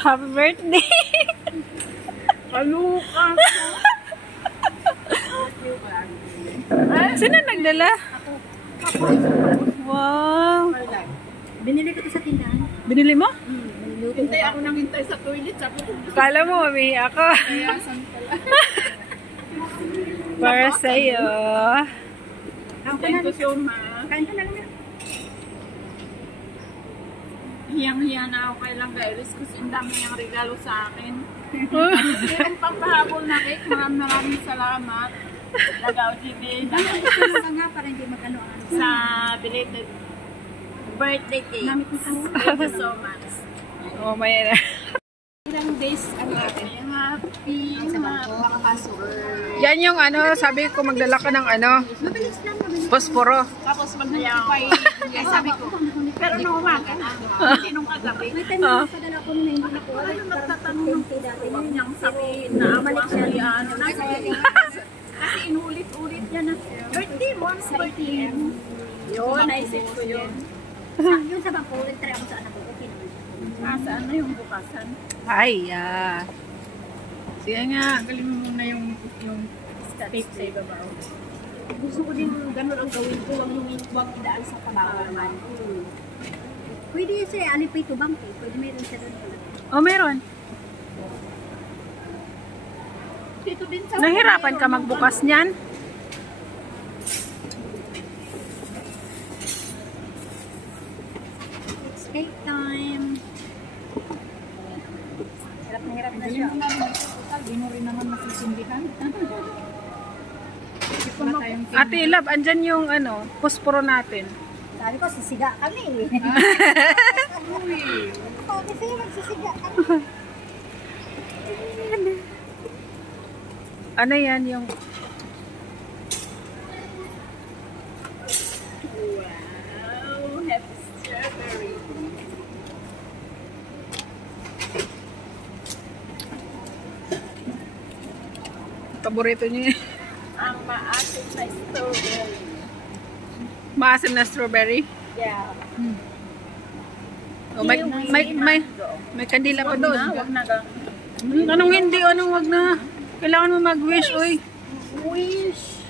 Happy birthday! Ano ka? Sino nagdala? Wow! Binili ko to sa tindahan. Binili mo? Hintay ako nang hintay sa toilet. Kala mo, mami, ako. Kaya saan pala? Para sa'yo. Thank you so much. Kain ka na lang. Hiyang-hiya na ako kay Langga-Iris kasi ang dami niyang regalo sa akin. Yung pampahabol na cake, maraming salamat. Lagaw-TV. Ito nga para hindi mag-ano-ano. Sa belated birthday cake. Thank you so much. Oh, may na. Ilang days ang atin. Yung happy, makapasok. Yan yung ano, sabi ko magdala ka ng ano, posporo. Tapos mag-notify. Kaya sabi ko, pero nung umaga na, hindi nung kagabi. May time na padala ko na hindi na ko. Ano nagtatanong ng dati niyang sabihin na ako ay ano na kasi inulit-ulit niya na birthday mo, birthday mo. Yun, naisip ko yun. Yun sa bangko, nag-try ako sa anak ko. Saan na yung bukasan? Ay, sige nga. Galing mo muna yung tape sa ibabaw. Gusto ko din ganun ang gawin ko, huwag idaan sa pabawa naman. Pwede siya, alipay to bangko. Pwede meron siya doon. Oh, meron. Dito din sa Nahirapan ka magbukas niyan? It's cake time. Hirap na hirap na siya. Hindi mo rin naman masisindihan. Ate Love, andyan yung ano, posporo natin. Sabi ko, sisiga kami. Sabi sa'yo, magsisiga kami. Ano yan yung... Wow, happy strawberry. Paborito niyo yun. Ang maasim na strawberry. Maasim na strawberry. Yeah. Oh, may kandila pa doon. Wag na gang. Anong hindi? Anong wag na? Kailangan mo mag-wish, oy. Wish.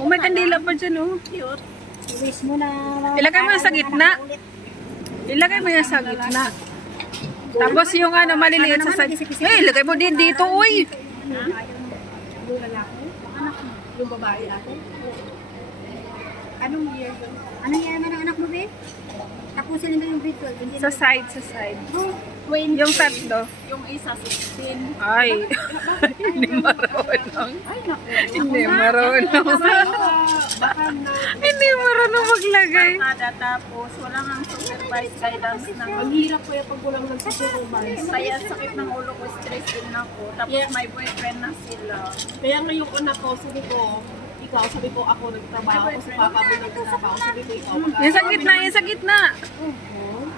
Oh, may kandila pa dyan, oh. Cute. Wish mo na. Ilagay mo yung sa gitna. Ilagay mo yung sa gitna. Tapos yung ano, maliliit sa side. Eh, ilagay mo din dito, uy. Yung lalaki? Anak mo? Yung babae ate? Anong year yun? Anong yaman ng anak mo, be? Tapusin nila yung grade 12. Sa side, sa side. 20. Yung tatlo. Yung isa 16. Ay. Hindi marunong. Ay, naku. Hindi marunong. Baka na. Hindi marunong maglagay. Kada tapos, wala nang supervised guidance ng... Ang hirap ko yung pag walang nagsusupervise. Kaya sakit ng ulo ko, stress din ako. Tapos may boyfriend na sila. Kaya ngayon anak ko, sabi ko, ikaw, sabi ko ako nagtrabaho, ako sa papa mo nagtrabaho, sabi ko ikaw. Yung sa gitna, yung sa gitna.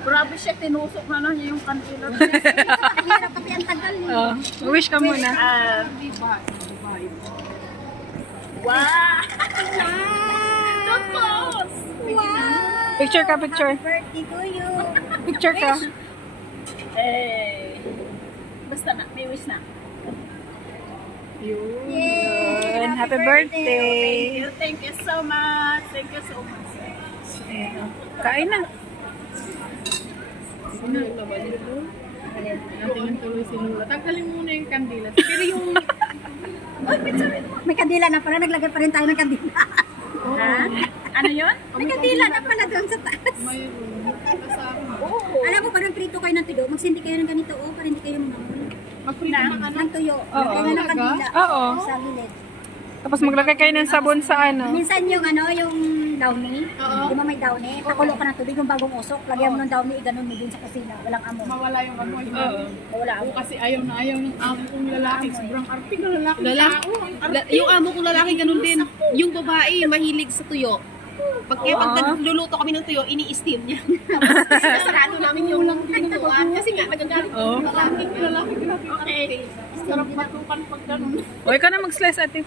Grabe siya, tinusok na lang niya yung kantila. Hirap kasi ang tagal eh. Oh, wish ka muna. Wow! Tapos! Picture ka, picture. Birthday to you. Picture ka. Eh, basta na, may wish na. Yun. Happy birthday. Thank you so much. Thank you so much. Ayan. Kain na. Natingin tuloy si Lula. Tanggalin muna yung kandila. Pero yung... May kandila na pala. Naglagay pa rin tayo ng kandila. Ha? Ano yun? May kandila na pala doon sa taas. Alam mo, parang prito kayo ng tuyo. Magsindi kayo ng ganito. Oh, para hindi kayo mamamon. Magprito pa ka Ng tuyo. Oo. Lagyan ng kandila. Oo. Sa gilid. Tapos maglagay kayo ng sabon sa ano. Minsan yung ano, yung downy. Oo. Di ba may downy? Pakulo ka ng tubig yung bagong usok. Lagyan mo ng downy, iganon mo dun sa kusina. Walang amoy. Mawala yung amoy. Wala Ako amoy. kasi ayaw ng amo kong lalaki. Sobrang artig na lalaki. Lalaki. Yung amo kong lalaki ganun din. Yung babae mahilig sa tuyo. Pag nagluluto kami ng tuyo, ini-steam niya. Tapos sarado namin yung pintuan. Kasi nga nagagalit Oo. yung lalaki. Grabe. Okay. Sarap matukan pag ganun. O, ikaw na mag-slice, ate.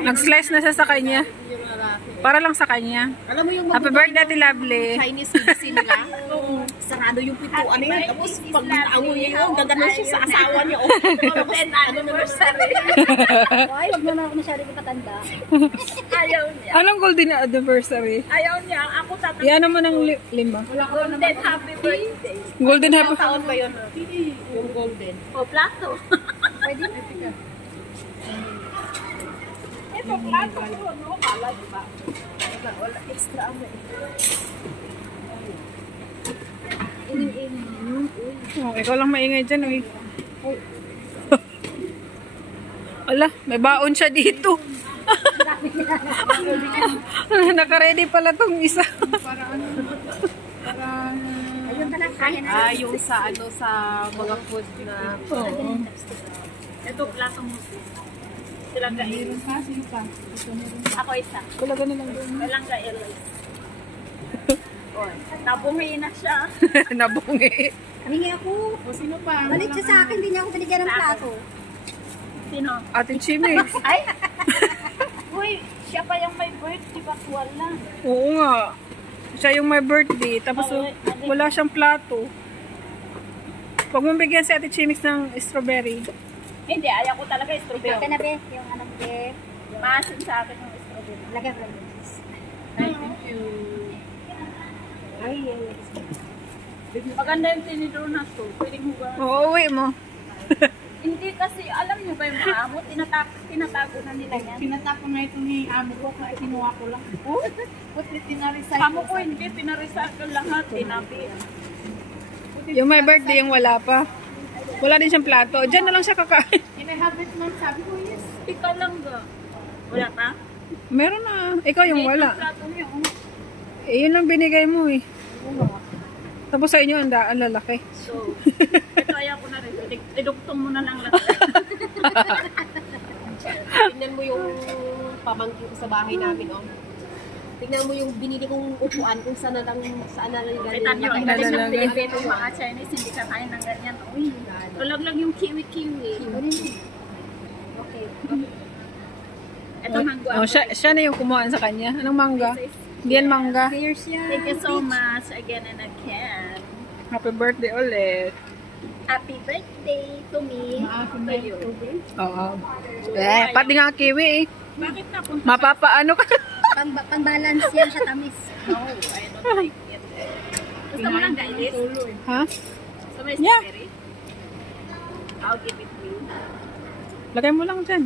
Nag-slice na siya sa kanya. Yung lalaki. Para lang sa kanya. Alam mo yung Happy birthday, Ate Lovely. Chinese medicine nila. Sarado yung pintuan na yan. Tapos pag naamoy niya yun, gaganon siya sa asawa niya. Oh. Tapos anniversary. Ay, wag mo na ako masyadong ipatanda. Ayaw niya. Anong golden anniversary? Ayaw niya. Ako tatanggap. Yan mo ng lima. Golden happy birthday. Golden happy. Taon ba yun? Yung golden. O, plato. Pwede na. Ito, plato ko. No? Kala, diba? Wala extra ano eh. Oh, ikaw lang maingay dyan, uy. Ala, may baon siya dito. Naka-ready pala tong isa. Ayun pala, kaya na. Yung sa sa mga food na Oo. Ito, plato mo. Silang kain. Ako isa. Talaga na lang doon. Walang kain. Nabungi na siya. Nabungi. Hingi ako. O sino pa? Balik siya sa akin, hindi niya ako binigyan ng plato. Sino? Ate Chimix. Ay! Uy, siya pa yung may birthday, ba't wala? Oo nga. Siya yung my birthday. Tapos wala siyang plato. Huwag mong bigyan si Ate Chimix ng strawberry. Hindi, ayaw ko talaga strawberry. Ate na be, yung anak be. Maasin sa akin ng strawberry. Lagyan ko lang. Thank you. Maganda yung tinidor na to. Pwedeng hugahan. Oo, uwi mo. Hindi kasi, alam niyo ba yung mga amo, tinatago na nila yan. Pinatako na ito ni amo ko, kaya kinuha ko lang. Puti tinarecycle. Amo ko hindi, pinarecycle lahat, tinabi. Yung my birthday, yung wala pa. Wala din siyang plato. Diyan na lang siya kakain. Inahabit man, sabi ko, yes. Ikaw lang ga. Wala pa? Meron na. Ikaw yung wala. Plato niya, oh. Eh, yun lang binigay mo eh. Tapos sa inyo, ang lalaki. So, ito ayaw ko na rin. Iduktong mo na lang lahat. tingnan mo yung pamangkin ko sa bahay namin, oh. Tingnan mo yung binili kong upuan kung saan na lang Kaitan nyo, ang Wala galing ng talaga. Pilipino, mga Chinese, hindi ka kain ng ganyan. Uy, tulag lang yung kiwi-kiwi. Okay. Ito mango. Oh, siya na yung kumuha sa kanya. Anong mangga? Hindi yan mangga. Cheers yan. Thank you so much again and again. Happy birthday ulit. Happy birthday to me. Maasin na To you. Oo. Pati nga kiwi eh. Bakit napunta? Mapapaano ka? Pang-balance yan sa tamis. No, I don't like it. Gusto mo lang guys? Ha? Gusto mo yung Yeah. strawberry? I'll give it to you. Lagay mo lang dyan.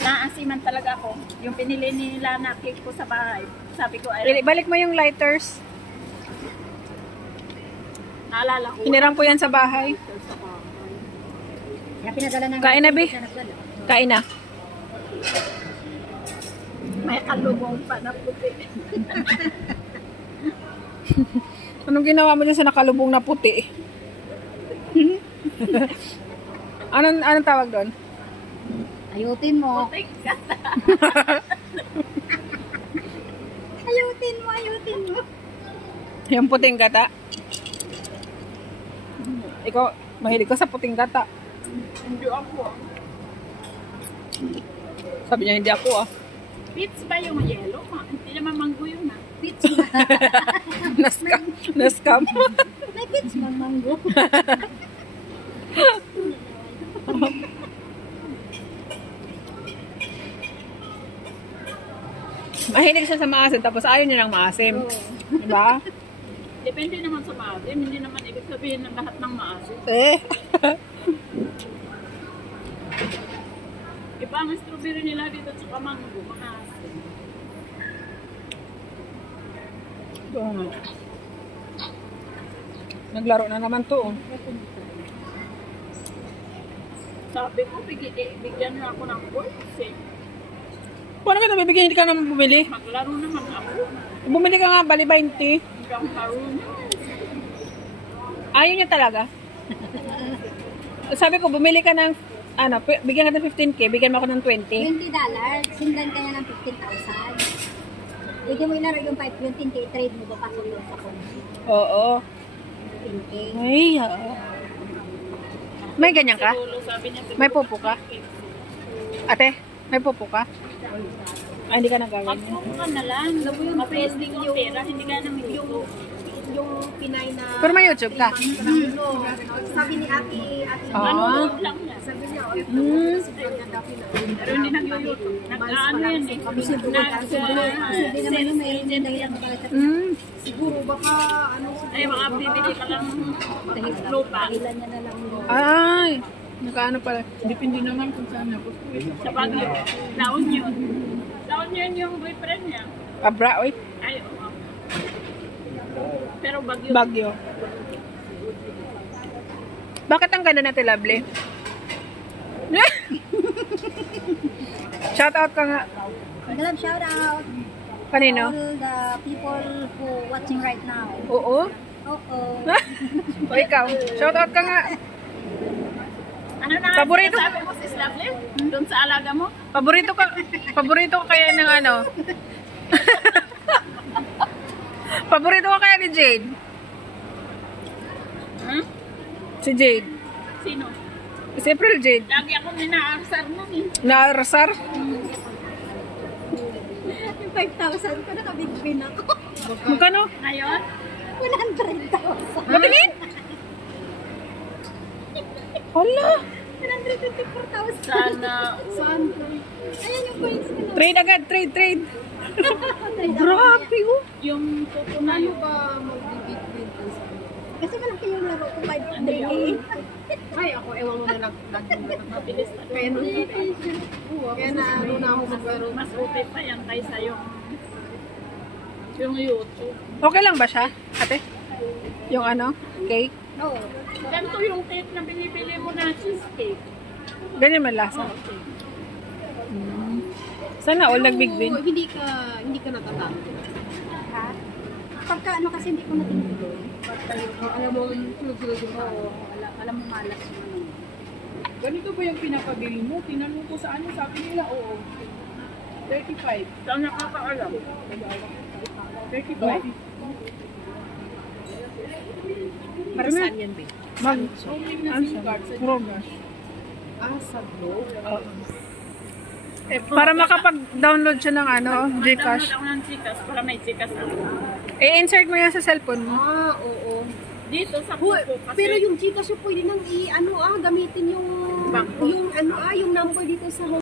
Naasiman talaga ako. Yung pinili nila na cake ko sa bahay. Sabi ko, ay, Balik mo yung lighters. naalala ko. Hiniram ko yan sa bahay. Kaya pinadala ng Kain na, Bi. Kain na. May kalubong pa na puti. Anong ginawa mo dyan sa nakalubong na puti? anong tawag doon? Ayutin mo. Puti ka. Ayutin mo, ayutin mo. Yung puting gata. Ikaw, mahilig ka sa puting gata. Hindi ako. Sabi niya, hindi ako ah. Pits ba yung yellow? Hindi naman mango yun ah. Pits mo. Naskam. Naskam. May pits mo, mango. Mahilig siya sa maasim, tapos ayaw niya ng maasim. Diba? Depende naman sa maasim. Hindi naman ibig sabihin ng lahat ng maasim. Eh. Iba ang strawberry nila dito sa mango. Maasim. Oo nga. Naglaro na naman to. Oh. Sabi ko, bigyan niyo ako ng points eh. Paano ka nabibigyan? Hindi ka naman bumili? Maglaro naman ako. Bumili ka nga, bali 20. Hanggang karoon. Ayaw niya talaga. Sabi ko, bumili ka ng, ano, bigyan ka ng 15K, bigyan mo ako ng 20. $20, sundan ka niya ng 15,000. Bigyan mo ilaro yung 10K, trade mo, papasok doon sa konti. Oo. 15K. Ay, may ganyan ka? Lolo, sabi niya, May pupo ka? Ate, may pupo ka? Ay, hindi ka nagagawin. magpupo ka na lang. Mapesting yung pera, hindi ka naman Yung Pinay na Pero may YouTube ka? sabi ni ate Ah. lang niya. sabi niya, Pero hindi nag-YouTube. Nag-ano yan eh. Hindi naman yung may nagdagyan para sa siguro baka ano Ay, mga bibili ka lang lupa. ilan niya na lang yung Ay, nakaano pala. Depende naman kung saan ako. Sa Baguio. Laon yun. Laon yun yung boyfriend niya. Abra, oy. Ay, oo. Pero Baguio. Bagyo. Bakit ang ganda natin, Lovely? Shout out ka nga. Magalang shout out Kanino? all the people who watching right now. Oo. Oo. O ikaw, shout out ka nga. Ano na Paborito? sabi mo si Lovely? Doon sa alaga mo? Paborito ko kaya ng ano? Paborito ko kaya ni Jade? Hmm? Si Jade. Sino? Si April Jade. Lagi akong ninaarsar nun eh. Naarasar? Yung 5,000 ko nakabig-bin ako. Magkano? Ngayon? 100,000. Matingin? Hala. 154,000. Sana. Ayan yung coins ko na. Trade agad, trade. Grabe oh. Yung puto na yun. Kasi malaki yung laro ko 500. ay ako ewan mo na Mabilis na. kaya na ako maglaro Mas okay pa yan kaysa yung YouTube. Okay lang ba siya, ate? Yung ano, cake? Oo. Ganito yung cake na binibili mo na cheesecake. Ganyan man lasa. Okay. Sana all nag-big win. hindi ka natatalo Ha? Pagka ano kasi hindi ko na tinutuloy. alam mo sunod-sunod yung Alam mo malas yung ano. Ganito ba yung pinapabili mo? Tinanong ko sa ano, sabi nila, oo. 35. Saan nakakaalam? 35. para saan yan ba? Roaming na SIM card sa Gcash. Sa Globe? Para makapag-download siya ng ano, Gcash. Download ako ng Gcash para may Gcash ako. I-insert mo yan sa cellphone mo. Oo. Dito sa pupo kasi. Pero yung Gcash yung pwede nang gamitin yung Bangko. yung number dito sa home